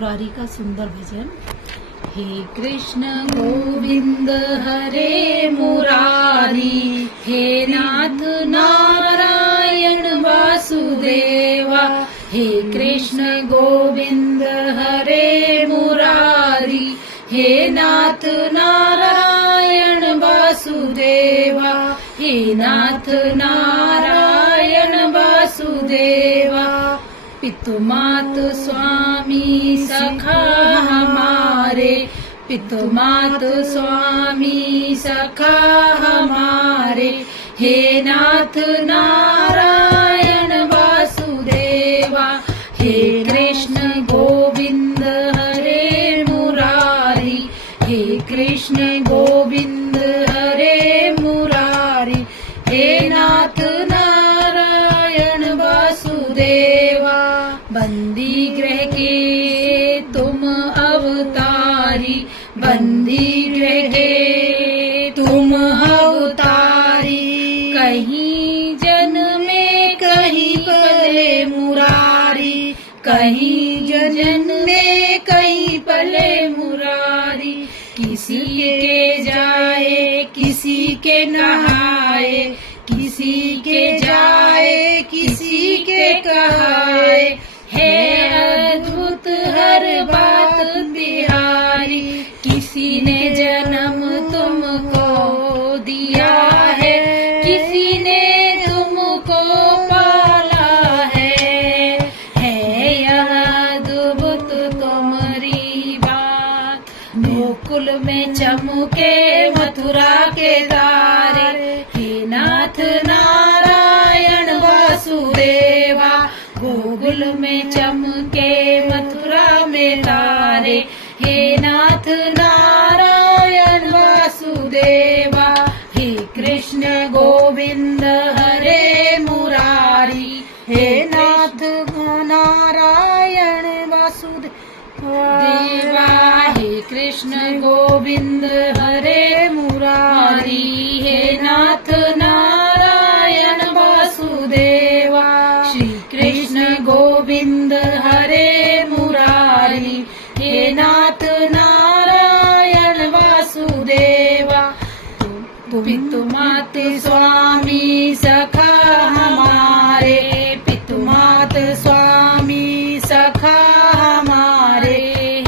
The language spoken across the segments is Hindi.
मुरारी का सुंदर भजन। हे कृष्ण गोविंद हरे मुरारी, हे नाथ नारायण वासुदेवा। हे कृष्ण गोविंद हरे मुरारी, हे नाथ नारायण वासुदेवा। हे नाथ नारायण वासुदेवा। पितु मात स्वामी सखा हमारे, पितु मात स्वामी सखा हमारे। हे नाथ नारायण वासुदेवा। हे कृष्ण गोविंद हरे मुरारी, हे कृष्ण गोविंद हरे मुरारी। हे नाथ नारायण वासुदेवा। बंदी गृह के तुम अवतारी, बंदी गृह के तुम अवतारी। कहीं जन्मे कहीं पले मुरारी, कहीं जन्मे कहीं पले मुरारी। किसी के जाए किसी के नहाए, किसी के जाए किसी के कहाए। है अद्भुत हर बात बिहारी, किसी ने जन्म तुमको दिया है, किसी ने तुमको पाला है। यह अद्भुत तुम्हारी बात। गोकुल में चमके मथुरा के तारे, हे नाथ नारायण वासुदेवा। गोकुल में चमके मथुरा में तारे, हे नाथ नारायण वासुदेवा। हे कृष्ण गोविंद हरे मुरारी, हे नाथ नारायण वासुदेवा। हे कृष्ण गोविंद हरे मुरारी, हे नाथ नारायण वासुदेवा। श्री कृष्ण गोविंद हरे मुरारी, हे नाथ नारायण वासुदेवा। पितु मात स्वामी सखा हमारे, पितु मात स्वामी सखा हमारे।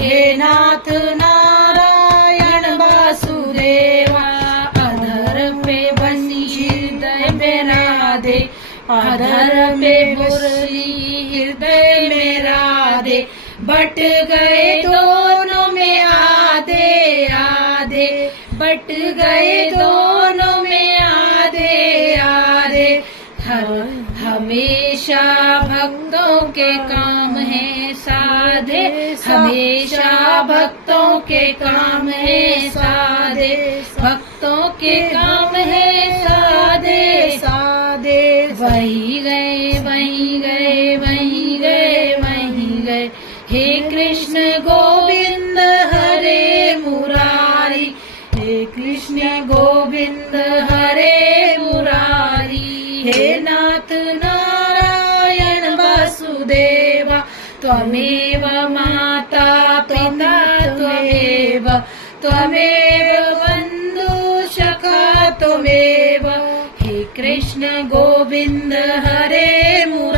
हे नाथ नारायण वासुदेवा। अधर पे बंसी हृदय में राधे, अधर पे मुरली हृदय में राधे। बट गए दोनों में आधे आधे, बट गए दोनों में आधे आधे। हमेशा भक्तों के काम है साधे, हमेशा भक्तों के काम है साधे। भक्तों के काम है साधे साधे। वही गए वही गए वही गए वही गए। हे कृष्ण गोविंद हरे मुरारी, हे कृष्ण गोविंद हरे मुरारी। हे नाथ नारायण वासुदेवा। त्वमेव माता पिता त्वमेव, त्वमेव बन्धु सखा त्वमेव। हे कृष्ण गोविंद हरे मुरारी।